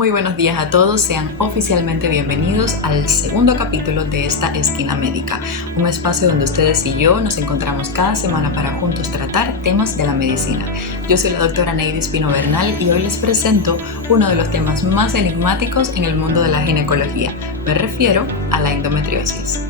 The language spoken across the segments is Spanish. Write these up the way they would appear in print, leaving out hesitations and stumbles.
Muy buenos días a todos, sean oficialmente bienvenidos al segundo capítulo de esta Esquina Médica, un espacio donde ustedes y yo nos encontramos cada semana para juntos tratar temas de la medicina. Yo soy la doctora Neidis Pino Bernal y hoy les presento uno de los temas más enigmáticos en el mundo de la ginecología. Me refiero a la endometriosis.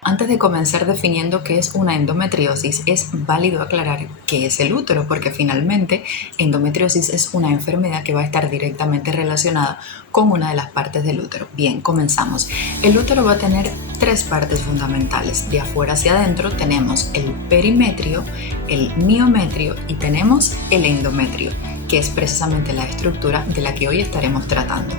Antes de comenzar definiendo qué es una endometriosis, es válido aclarar qué es el útero, porque finalmente endometriosis es una enfermedad que va a estar directamente relacionada con una de las partes del útero. Bien, comenzamos. El útero va a tener tres partes fundamentales. De afuera hacia adentro tenemos el perimetrio, el miometrio y tenemos el endometrio, que es precisamente la estructura de la que hoy estaremos tratando.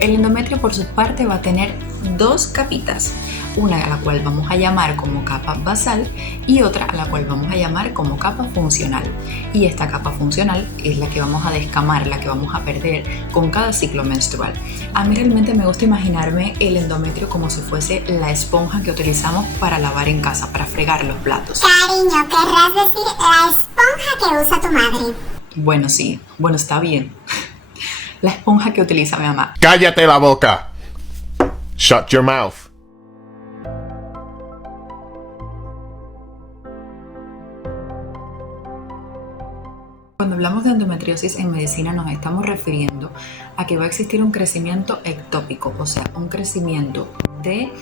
El endometrio por su parte va a tener dos capitas, una a la cual vamos a llamar como capa basal y otra a la cual vamos a llamar como capa funcional. Y esta capa funcional es la que vamos a descamar, la que vamos a perder con cada ciclo menstrual. A mí realmente me gusta imaginarme el endometrio como si fuese la esponja que utilizamos para lavar en casa, para fregar los platos. Cariño, querrás decir la esponja que usa tu madre. Bueno, sí, bueno, está bien. La esponja que utiliza mi mamá. ¡Cállate la boca! Shut your mouth. Cuando hablamos de endometriosis en medicina nos estamos refiriendo a que va a existir un crecimiento ectópico, o sea, un crecimiento de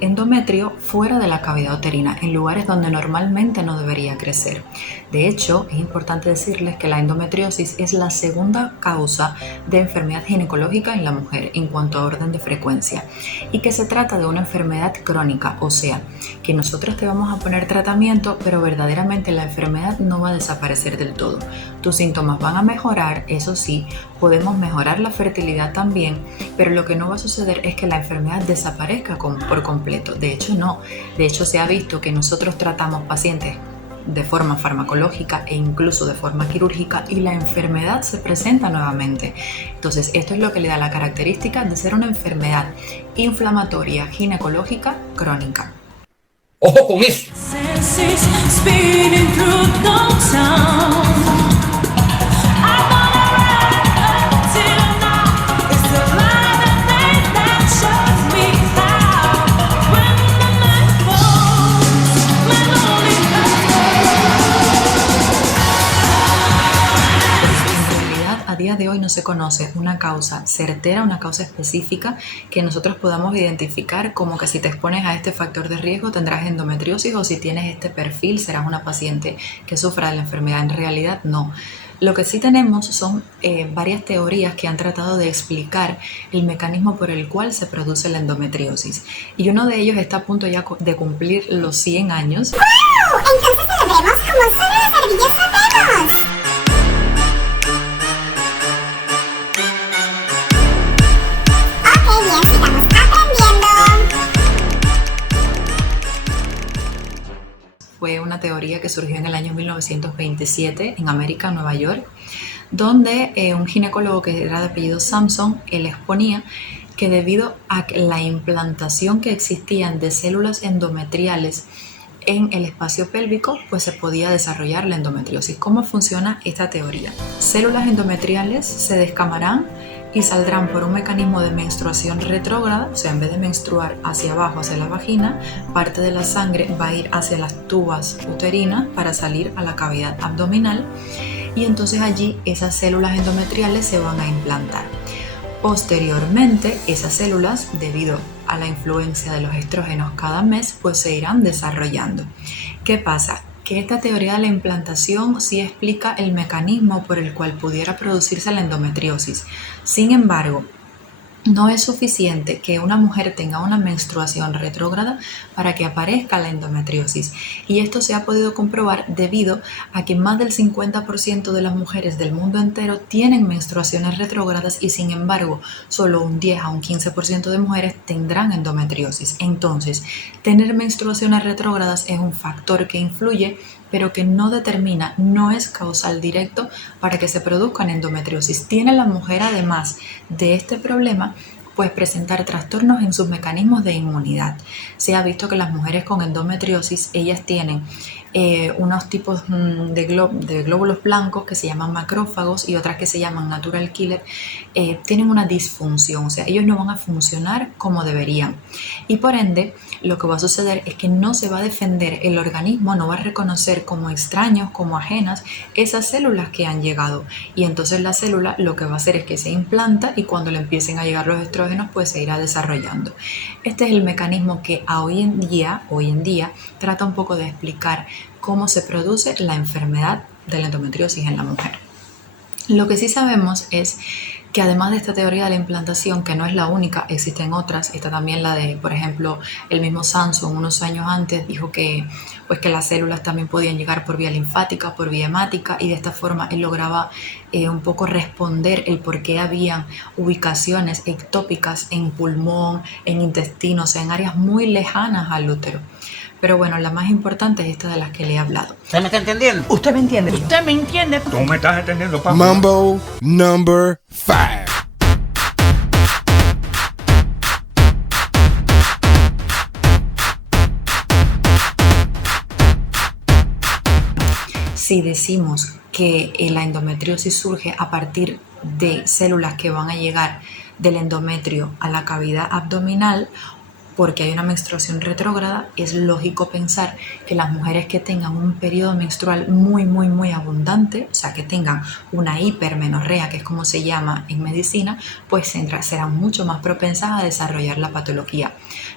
endometrio fuera de la cavidad uterina, en lugares donde normalmente no debería crecer. De hecho, es importante decirles que la endometriosis es la segunda causa de enfermedad ginecológica en la mujer en cuanto a orden de frecuencia y que se trata de una enfermedad crónica, o sea, que nosotros te vamos a poner tratamiento, pero verdaderamente la enfermedad no va a desaparecer del todo. Tus síntomas van a mejorar, eso sí, podemos mejorar la fertilidad también, pero lo que no va a suceder es que la enfermedad desaparezca por completo. De hecho, no. De hecho, se ha visto que nosotros tratamos pacientes de forma farmacológica e incluso de forma quirúrgica y la enfermedad se presenta nuevamente. Entonces, esto es lo que le da la característica de ser una enfermedad inflamatoria ginecológica crónica. ¡Ojo con eso! A día de hoy no se conoce una causa certera, una causa específica que nosotros podamos identificar como que si te expones a este factor de riesgo tendrás endometriosis o si tienes este perfil serás una paciente que sufra de la enfermedad. En realidad no. Lo que sí tenemos son varias teorías que han tratado de explicar el mecanismo por el cual se produce la endometriosis. Y uno de ellos está a punto ya de cumplir los 100 años. ¡Wow! Entonces celebremos como solo las ardillas sabemos. Ok, bien, sigamos aprendiendo. Fue una teoría que surgió en el año 1927 en América, Nueva York, donde un ginecólogo que era de apellido Sampson, él exponía que debido a la implantación que existían de células endometriales en el espacio pélvico, pues se podía desarrollar la endometriosis. ¿Cómo funciona esta teoría? Células endometriales se descamarán y saldrán por un mecanismo de menstruación retrógrada, o sea, en vez de menstruar hacia abajo, hacia la vagina, parte de la sangre va a ir hacia las tubas uterinas para salir a la cavidad abdominal y entonces allí esas células endometriales se van a implantar. Posteriormente, esas células, debido a la influencia de los estrógenos cada mes, pues se irán desarrollando. ¿Qué pasa? Que esta teoría de la implantación sí explica el mecanismo por el cual pudiera producirse la endometriosis. Sin embargo, no es suficiente que una mujer tenga una menstruación retrógrada para que aparezca la endometriosis. Y esto se ha podido comprobar debido a que más del 50% de las mujeres del mundo entero tienen menstruaciones retrógradas y sin embargo solo un 10 a un 15% de mujeres tendrán endometriosis. Entonces, tener menstruaciones retrógradas es un factor que influye pero que no determina, no es causal directo para que se produzca endometriosis. Tiene la mujer además de este problema pues presentar trastornos en sus mecanismos de inmunidad. Se ha visto que las mujeres con endometriosis, ellas tienen unos tipos de glóbulos blancos que se llaman macrófagos y otras que se llaman natural killer, tienen una disfunción, o sea, ellos no van a funcionar como deberían. Y por ende, lo que va a suceder es que no se va a defender el organismo, no va a reconocer como extraños, como ajenas, esas células que han llegado. Y entonces la célula lo que va a hacer es que se implanta y cuando le empiecen a llegar los estrógenos, pues se irá desarrollando. Este es el mecanismo que hoy en día trata un poco de explicar cómo se produce la enfermedad de la endometriosis en la mujer. Lo que sí sabemos es que además de esta teoría de la implantación, que no es la única, existen otras, está también la de, por ejemplo, el mismo Samson unos años antes dijo que las células también podían llegar por vía linfática, por vía hemática, y de esta forma él lograba un poco responder el por qué habían ubicaciones ectópicas en pulmón, en intestino, o sea, en áreas muy lejanas al útero. Pero bueno, la más importante es esta de las que le he hablado. ¿Usted me está entendiendo? ¿Usted me entiende? ¿Usted me entiende? ¿Tú me estás entendiendo, papá? Mambo number 5. Si decimos que la endometriosis surge a partir de células que van a llegar del endometrio a la cavidad abdominal, porque hay una menstruación retrógrada, es lógico pensar que las mujeres que tengan un periodo menstrual muy abundante, o sea, que tengan una hipermenorrea, que es como se llama en medicina, pues serán mucho más propensas a desarrollar la patología.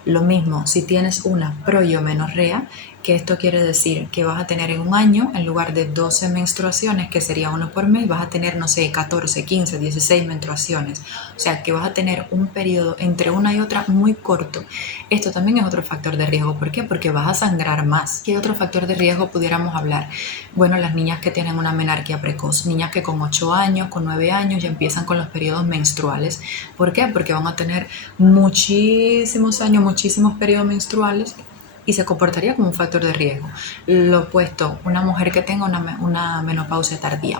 Lo mismo si tienes una proyomenorrea, que esto quiere decir que vas a tener en un año, en lugar de 12 menstruaciones, que sería uno por mes, vas a tener, 14, 15, 16 menstruaciones. O sea, que vas a tener un periodo entre una y otra muy corto. Esto también es otro factor de riesgo. ¿Por qué? Porque vas a sangrar más. ¿Qué otro factor de riesgo pudiéramos hablar? Bueno, las niñas que tienen una menarquía precoz, niñas que con 8 años, con 9 años ya empiezan con los periodos menstruales. ¿Por qué? Porque van a tener muchísimos años, muchísimos periodos menstruales, y se comportaría como un factor de riesgo. Lo opuesto, una mujer que tenga una menopausia tardía.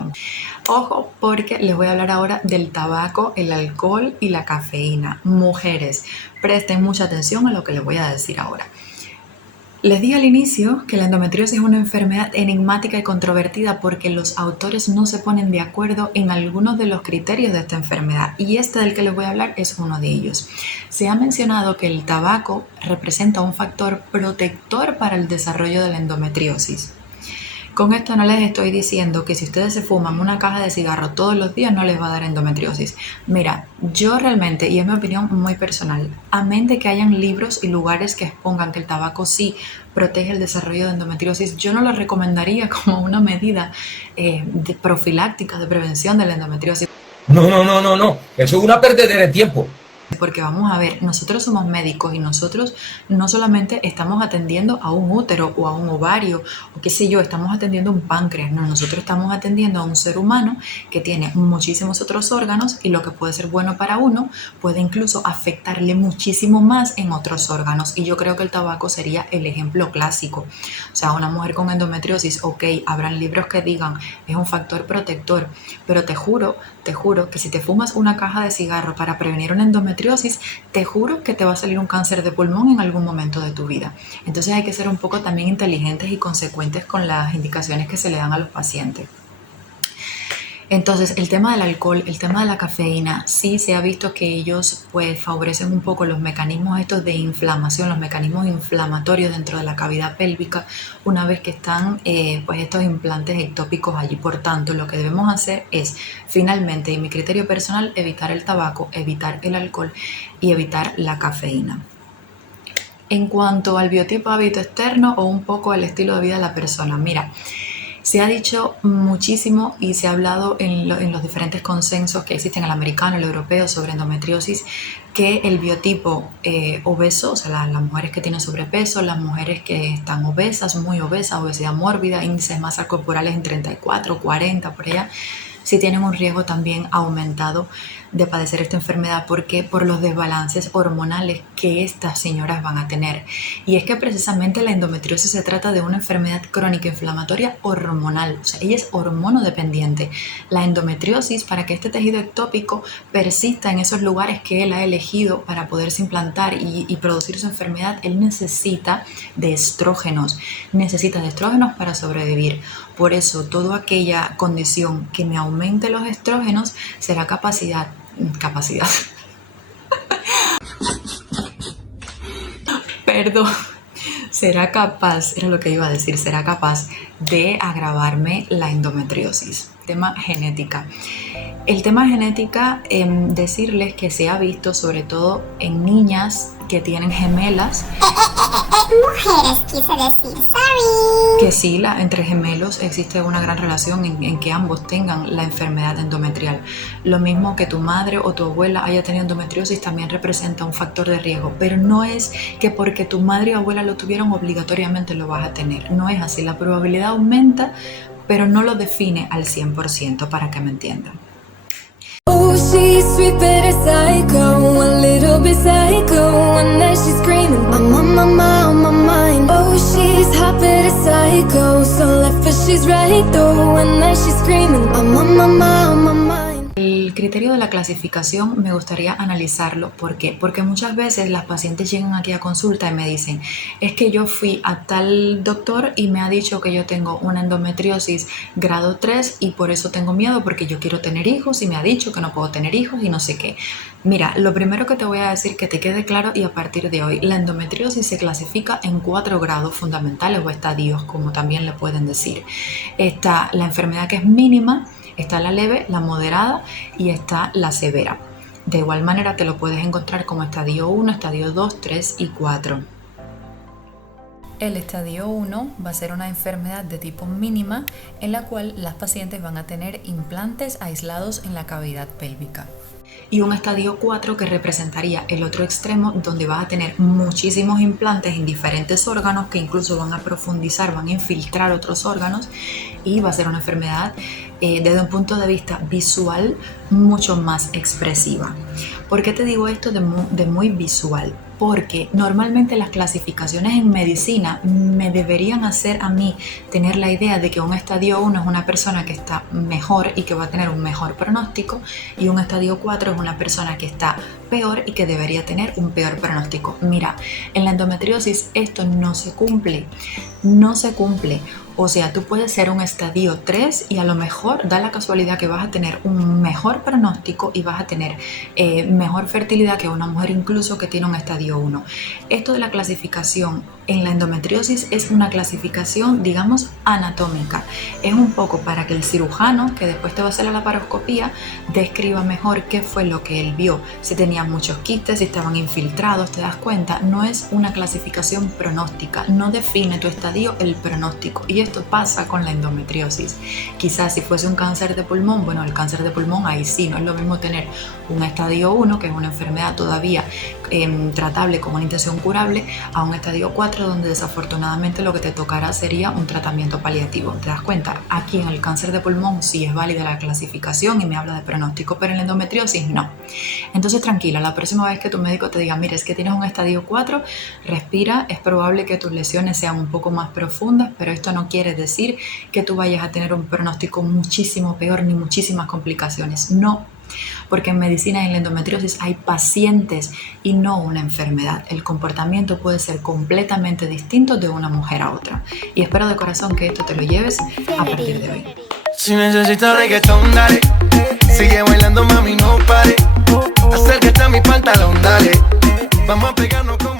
Ojo, porque les voy a hablar ahora del tabaco, el alcohol y la cafeína. Mujeres, presten mucha atención a lo que les voy a decir ahora. Les dije al inicio que la endometriosis es una enfermedad enigmática y controvertida porque los autores no se ponen de acuerdo en algunos de los criterios de esta enfermedad, y este del que les voy a hablar es uno de ellos. Se ha mencionado que el tabaco representa un factor protector para el desarrollo de la endometriosis. Con esto no les estoy diciendo que si ustedes se fuman una caja de cigarro todos los días no les va a dar endometriosis. Mira, yo realmente, y es mi opinión muy personal, a menos de que hayan libros y lugares que expongan que el tabaco sí protege el desarrollo de endometriosis, yo no lo recomendaría como una medida profiláctica de prevención de la endometriosis. No. Eso es una perdedera de tiempo. Porque vamos a ver, nosotros somos médicos y nosotros no solamente estamos atendiendo a un útero o a un ovario o qué sé yo, estamos atendiendo a un páncreas, no, nosotros estamos atendiendo a un ser humano que tiene muchísimos otros órganos y lo que puede ser bueno para uno puede incluso afectarle muchísimo más en otros órganos, y yo creo que el tabaco sería el ejemplo clásico. O sea, una mujer con endometriosis, ok, habrán libros que digan es un factor protector, pero te juro que si te fumas una caja de cigarro para prevenir una endometriosis, te juro que te va a salir un cáncer de pulmón en algún momento de tu vida. Entonces hay que ser un poco también inteligentes y consecuentes con las indicaciones que se le dan a los pacientes. Entonces, el tema del alcohol, el tema de la cafeína, sí se ha visto que ellos pues favorecen un poco los mecanismos estos de inflamación, los mecanismos inflamatorios dentro de la cavidad pélvica una vez que están pues estos implantes ectópicos allí. Por tanto, lo que debemos hacer es, finalmente, y mi criterio personal, evitar el tabaco, evitar el alcohol y evitar la cafeína. En cuanto al biotipo hábito externo o un poco al estilo de vida de la persona, mira, se ha dicho muchísimo y se ha hablado en los diferentes consensos que existen, el americano, el europeo, sobre endometriosis, que el biotipo obeso, o sea, las mujeres que tienen sobrepeso, las mujeres que están obesas, muy obesas, obesidad mórbida, índices de masa corporales en 34, 40, por allá, sí tienen un riesgo también aumentado de padecer esta enfermedad. porque Por los desbalances hormonales que estas señoras van a tener. Y es que precisamente la endometriosis se trata de una enfermedad crónica inflamatoria hormonal, o sea, ella es hormonodependiente. La endometriosis, para que este tejido ectópico persista en esos lugares que él ha elegido para poderse implantar y producir su enfermedad, él necesita de estrógenos para sobrevivir. Por eso, toda aquella condición que me aumente los estrógenos será capacidad perdón, será capaz de agravarme la endometriosis. Tema genética. El tema genética, decirles que se ha visto sobre todo en niñas que tienen gemelas. Mujeres, quise decir, sorry. Que sí, entre gemelos existe una gran relación en que ambos tengan la enfermedad endometrial. Lo mismo que tu madre o tu abuela haya tenido endometriosis también representa un factor de riesgo, pero no es que porque tu madre o abuela lo tuvieron obligatoriamente lo vas a tener. No es así, la probabilidad aumenta, pero no lo define al 100%, para que me entiendan. Oh, she's sweet but a psycho, a little bit psycho, and then she's screaming, I'm on my mind. Oh, she's hot but a psycho, so left but she's right though, and then she's screaming, I'm on my mind. El criterio de la clasificación me gustaría analizarlo. ¿Por qué? Porque muchas veces las pacientes llegan aquí a consulta y me dicen, es que yo fui a tal doctor y me ha dicho que yo tengo una endometriosis grado 3 y por eso tengo miedo porque yo quiero tener hijos y me ha dicho que no puedo tener hijos y no sé qué. Mira, lo primero que te voy a decir, que te quede claro, y a partir de hoy, la endometriosis se clasifica en 4 grados fundamentales o estadios, como también le pueden decir. Está la enfermedad que es mínima, está la leve, la moderada y está la severa. De igual manera te lo puedes encontrar como estadio 1, estadio 2, 3 y 4. El estadio 1 va a ser una enfermedad de tipo mínima en la cual las pacientes van a tener implantes aislados en la cavidad pélvica. Y un estadio 4 que representaría el otro extremo, donde vas a tener muchísimos implantes en diferentes órganos que incluso van a profundizar, van a infiltrar otros órganos, y va a ser una enfermedad desde un punto de vista visual mucho más expresiva. ¿Por qué te digo esto de muy visual? Porque normalmente las clasificaciones en medicina me deberían hacer a mí tener la idea de que un estadio 1 es una persona que está mejor y que va a tener un mejor pronóstico, y un estadio 4 es una persona que está peor y que debería tener un peor pronóstico. Mira, en la endometriosis esto no se cumple. O sea, tú puedes ser un estadio 3 y a lo mejor da la casualidad que vas a tener un mejor pronóstico y vas a tener mejor fertilidad que una mujer incluso que tiene un estadio 1. Esto de la clasificación en la endometriosis es una clasificación, digamos, anatómica. Es un poco para que el cirujano, que después te va a hacer la laparoscopía, describa mejor qué fue lo que él vio. Si tenía muchos quistes, si estaban infiltrados, ¿te das cuenta? No es una clasificación pronóstica, no define tu estadio el pronóstico. Y esto pasa con la endometriosis. Quizás si fuese un cáncer de pulmón, bueno, el cáncer de pulmón ahí sí, no es lo mismo tener un estadio 1, que es una enfermedad todavía tratable con una intención curable, a un estadio 4, donde desafortunadamente lo que te tocará sería un tratamiento paliativo. ¿Te das cuenta? Aquí en el cáncer de pulmón sí es válida la clasificación y me habla de pronóstico, pero en la endometriosis no. Entonces tranquila, la próxima vez que tu médico te diga, mira, es que tienes un estadio 4, respira, es probable que tus lesiones sean un poco más profundas, pero esto no quiere decir que tú vayas a tener un pronóstico muchísimo peor ni muchísimas complicaciones. No, porque en medicina y en la endometriosis hay pacientes y no una enfermedad. El comportamiento puede ser completamente distinto de una mujer a otra. Y espero de corazón que esto te lo lleves a partir de hoy. Si necesitas reggaetón, dale. Sigue bailando, mami, no pare. Acércate a mi pantalón, dale. Vamos a pegarnos como...